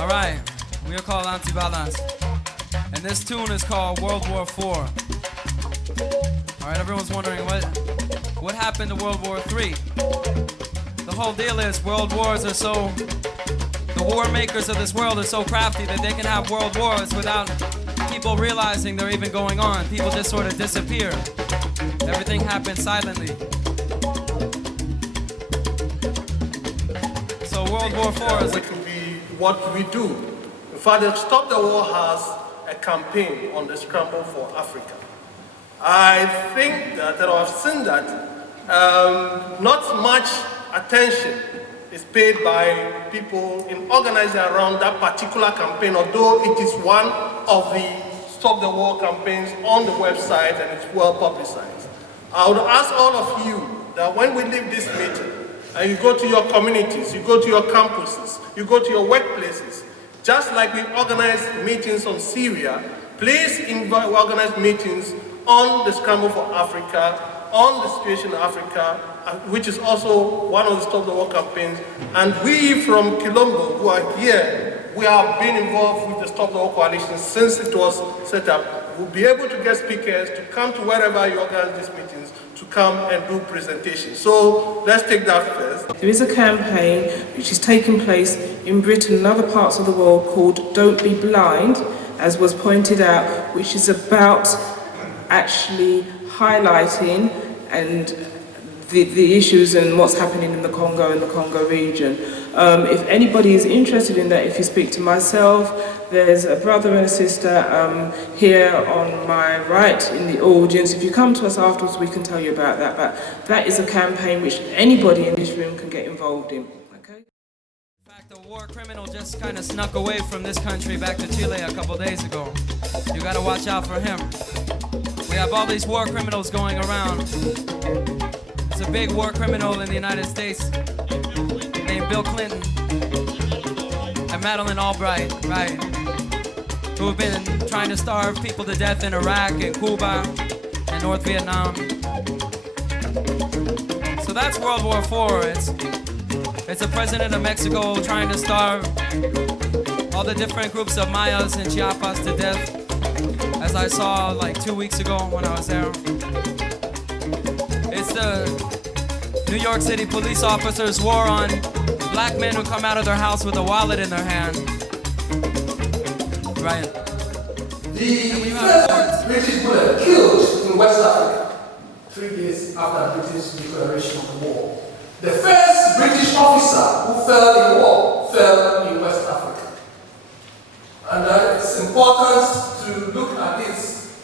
Alright, we are called Anti-Balance. And this tune is called World War IV. Alright, everyone's wondering what happened to World War III? The whole deal is world wars are so... The war makers of this world are so crafty that they can have world wars without people realizing they're even going on. People just sort of disappear. Everything happens silently. So World War IV is... Which will be what we do. In fact, the Stop the War has a campaign on the Scramble for Africa. I think that, or I've seen that, not much attention is paid by people in organizing around that particular campaign, although it is one of the Stop the War campaigns on the website and it's well publicized. I would ask all of you that when we leave this meeting and you go to your communities, you go to your campuses, you go to your workplaces, just like we organize meetings on Syria, please organize meetings on the Scramble for Africa, on the situation in Africa, which is also one of the Stop the War campaigns. And we from Kilombo who are here, we have been involved with the Stop the War Coalition since it was set up. We'll be able to get speakers to come to wherever you organize these meetings to come and do presentations. So let's take that first. There is a campaign which is taking place in Britain and other parts of the world called Don't Be Blind, as was pointed out, which is about actually highlighting and the issues and what's happening in the Congo region. If anybody is interested in that, if you speak to myself, there's a brother and a sister here on my right in the audience. If you come to us afterwards, we can tell you about that. But that is a campaign which anybody in this room can get involved in. Okay? In fact, a war criminal just kind of snuck away from this country back to Chile a couple days ago. You gotta watch out for him. We have all these war criminals going around. There's a big war criminal in the United States named Bill Clinton and Madeleine Albright, right? Who have been trying to starve people to death in Iraq and Cuba and North Vietnam. So that's World War IV. It's a president of Mexico trying to starve all the different groups of Mayas in Chiapas to death, as I saw like 2 weeks ago when I was there. It's the New York City police officers' war on black men who come out of their house with a wallet in their hand. Right. The first British bullet killed in West Africa 3 days after the British declaration of the war. The first British officer who fell in war fell in West Africa. And it's important to look at this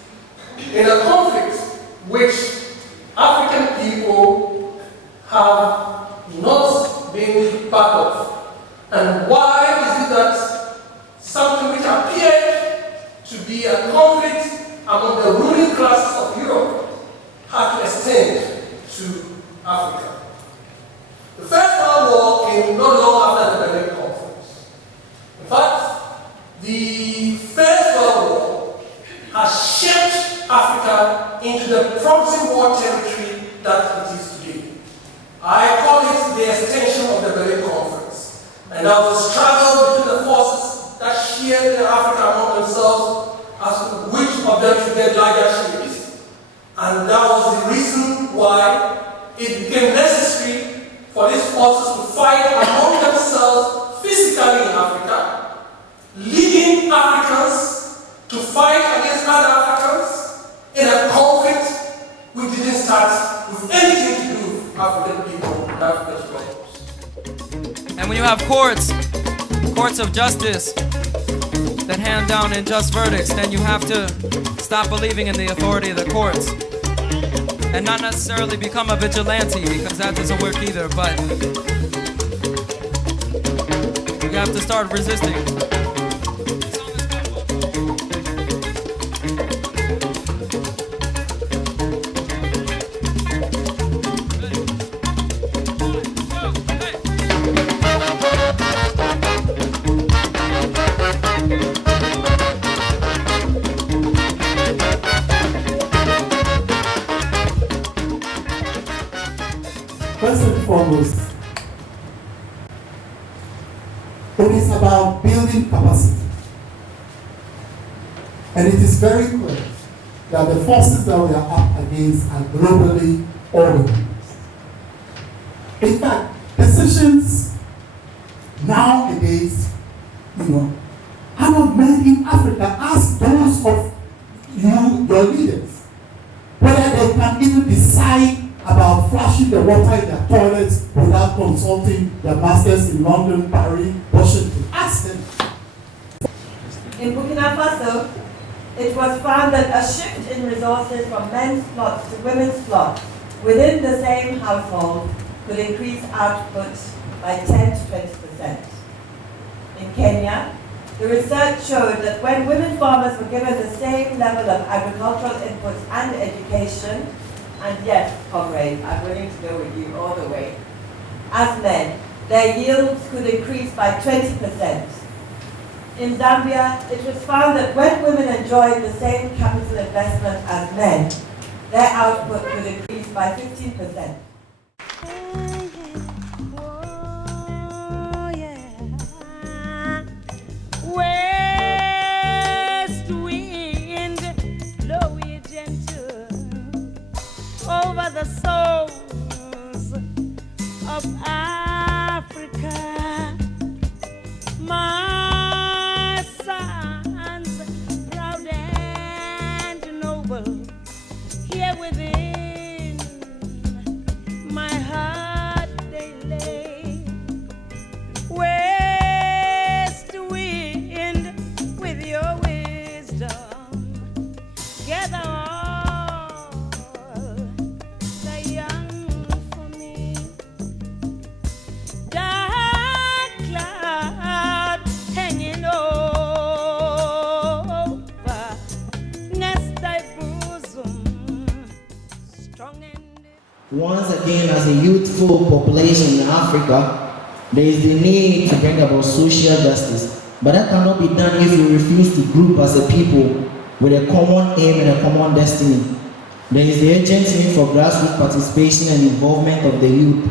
in a conflict which African people have not been part of. And why is it that something which appeared to be a conflict among the ruling classes of Europe had to extend to Africa? The First World War came not long after the Berlin Conference. In fact, the First World War has shaped Africa into the proxy war territory that it is today. I call it the extension of the Berlin Conference. And there was a struggle between the forces that shared Africa among themselves as to which of them should get larger shares. And that was the reason why it became necessary for these forces to fight among themselves physically in Africa, leading Africans to fight against other Africans in a conflict which didn't start with anything to do with African people and African struggles. And when you have courts of justice that hand down unjust verdicts, then you have to stop believing in the authority of the courts. And not necessarily become a vigilante, because that doesn't work either, but you have to start resisting. First and foremost, when it's about building capacity. And it is very clear that the forces that we are up against are globally organized. In fact, decisions nowadays, are not made in Africa. Ask those of your leaders whether they can even decide about flushing the water in their toilets without consulting their masters in London, Paris, Washington. Ask them. In Burkina Faso, it was found that a shift in resources from men's plots to women's plots within the same household could increase output by 10 to 20%. In Kenya, the research showed that when women farmers were given the same level of agricultural inputs and education, and yes, comrade, I'm willing to go with you all the way, as men, their yields could increase by 20%. In Zambia, it was found that when women enjoyed the same capital investment as men, their output could increase by 15%. West wind, blow it gentle over the souls of Africa. My sons, proud and noble, here within my heart they lay. West wind, with your wisdom, gather all the young for me. Dark cloud hanging over, nest thy bosom, strong and Once again, as a youthful population in Africa, there is the need to bring about social justice. But that cannot be done if you refuse to group as a people with a common aim and a common destiny. There is the urgent need for grassroots participation and involvement of the youth.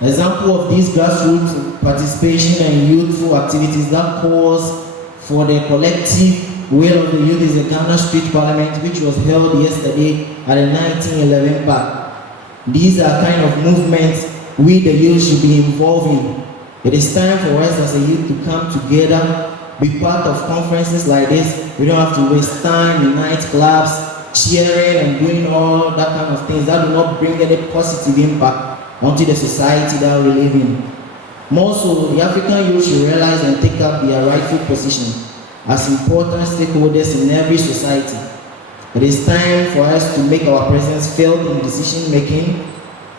An example of these grassroots participation and youthful activities that calls for the collective will of the youth is the Ghana Street Parliament, which was held yesterday at the 1911 Park. These are kind of movements we the youth should be involved in. It is time for us as a youth to come together, be part of conferences like this. We don't have to waste time in nightclubs, cheering and doing all that kind of things that do not bring any positive impact onto the society that we live in. More so, the African youth should realize and take up their rightful position as important stakeholders in every society. It is time for us to make our presence felt in decision making.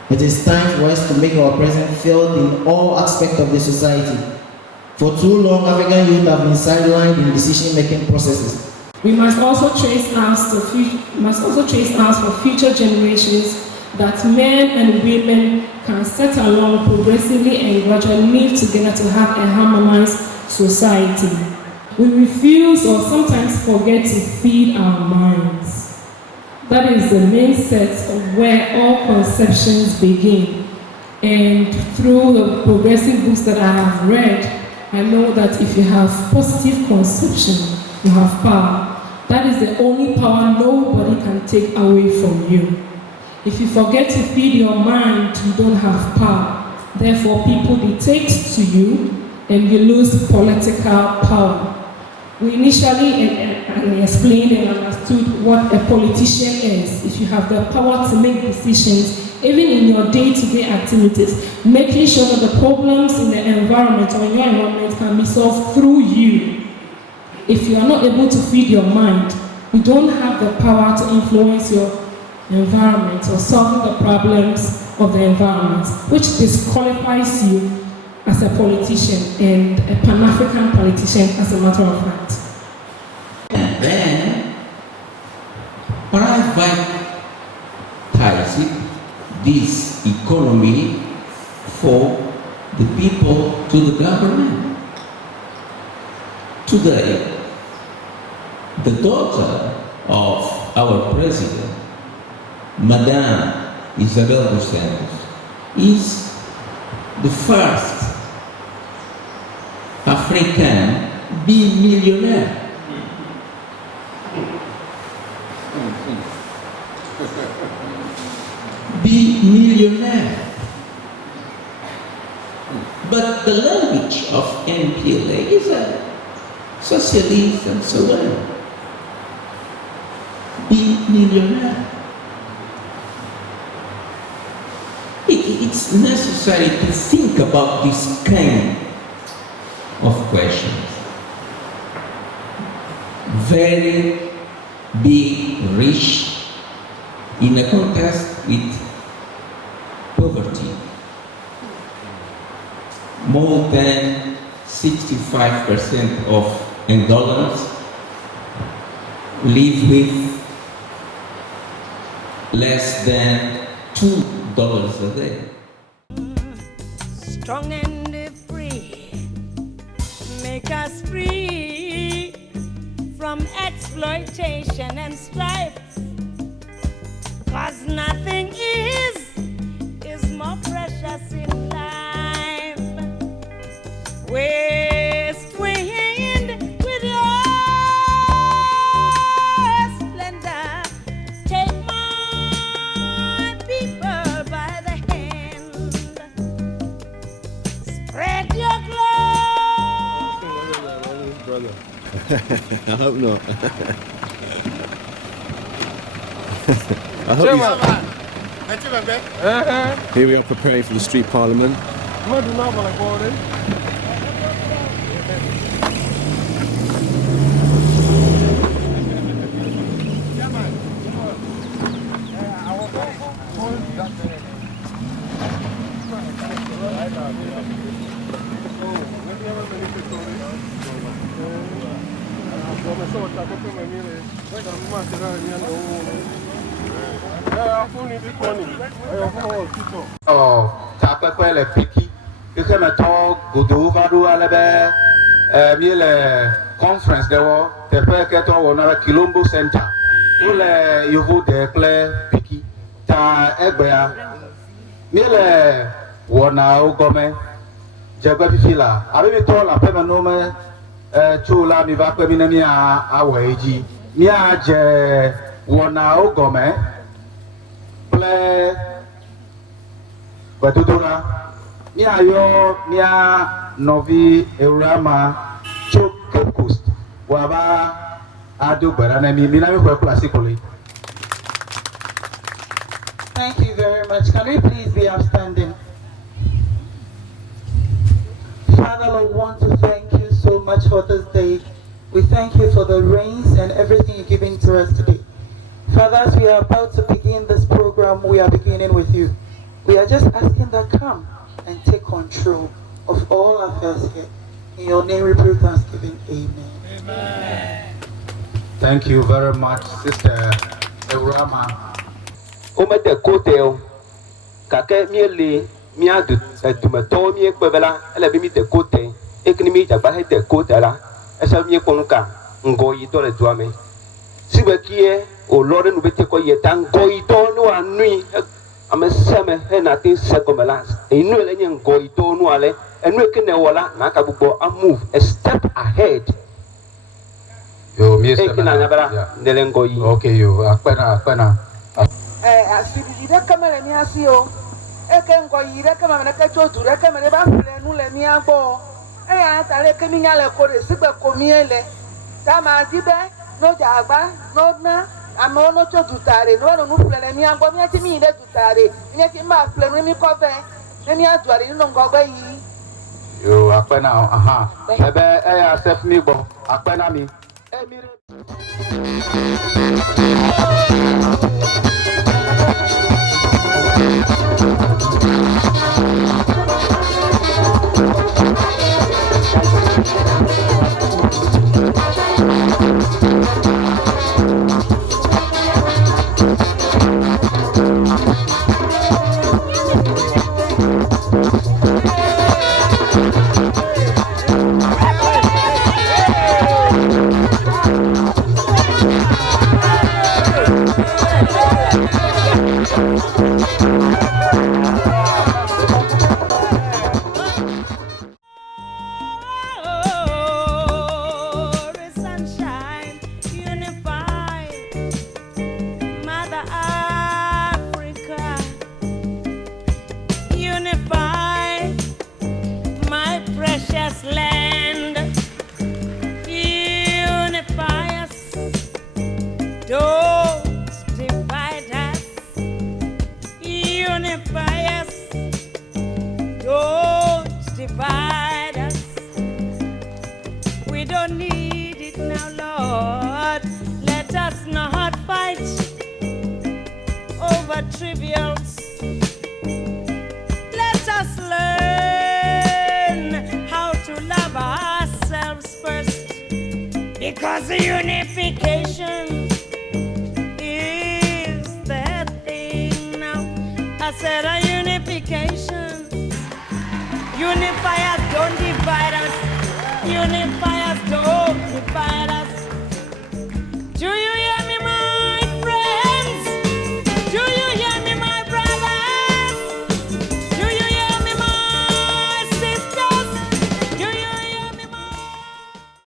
It is time for us to make our presence felt in all aspects of the society. For too long, African youth have been sidelined in decision making processes. We must also trace ours for future generations that men and women can set along progressively and gradually live together to have a harmonized society. We refuse or sometimes forget to feed our minds. That is the main set of where all conceptions begin. And through the progressive books that I have read, I know that if you have positive conception, you have power. That is the only power nobody can take away from you. If you forget to feed your mind, you don't have power. Therefore, people dictate to you and you lose political power. We initially explained and understood what a politician is. If you have the power to make decisions, even in your day-to-day activities, making sure that the problems in the environment or in your environment can be solved through you. If you are not able to feed your mind, you don't have the power to influence your environment or solving the problems of the environment, which disqualifies you as a politician and a Pan-African politician, as a matter of fact. And then privatize this economy for the people to the government. Today, the daughter of our president, Madame Isabel dos Santos, is the first Africain be millionnaire. Be millionaire. But the language of MPLA is a socialist and so on. Be millionaire. It's necessary to think about this kind of questions. Very big, rich, in a context with poverty. More than 65% of Angolans live with less than $2 a day. Strong and free, make us free from exploitation and strife. 'Cause nothing is more precious in life. West wind with your splendor, take my people by the hand, spread your glory. I hope not. I hope Here we are preparing for the street parliament. Tapakwe le piki, ike me to gudu kadu alebe, le conference dewo, tepe keto wona Kilombo Center, ule yuvu dekle piki, ta egbea, le wona ugome, jagwe fifila, abibi to la peme nome, chula mi va kwe minemi a aweji, mi a je wona ugome, ple Batudura, mia yo mia novi Eurama chok Cape Coast. Waba adu barana mi mina mi kwa classically. Thank you very much. Can we please be upstanding? Father, Lord, want to thank you so much for this day. We thank you for the rains and everything you're giving to us today. Father, as we are about to begin this program, we are beginning with you. We are just asking that come and take control of all affairs here. In your name we pray thanksgiving. Amen. Amen. Thank you very much, Sister Eurama. Omete koteo kake miele miadu tumeto mie kwebela ele bimi te kote ekini mi jagba he te kote la esa mie konuka ngoyi to le duame sibe kie o lore nu bete ko yeta ngoyi to no anui ameseme he na tin sekomela inu ele nye ngoyi to no ale enu ekene wala na aka bugbo a move a step ahead. Yo mi ekina nyabara ndele ngoyi. Okay yo akpena asibiri kamere mi asio eke ngoyi re kamere na kecho dure kamere ba fule nu le mi agbo ya tare ke mi nyale kore sigbe ko mi ele tama dibe no jagba no na amo no cho dutare no no fule le mi agbo mi ati mi ile dutare mi ati ma fule mi ko be mi aduare ninu ngogbe yi yo akpena aha ebe ya sef mi gbo akpena mi emire we don't need it now, Lord. Let us not fight over trivials. Let us learn how to love ourselves first, because the unification is the thing now. I said a unification. Unify us, don't divide us. Unify us, don't divide us. Do you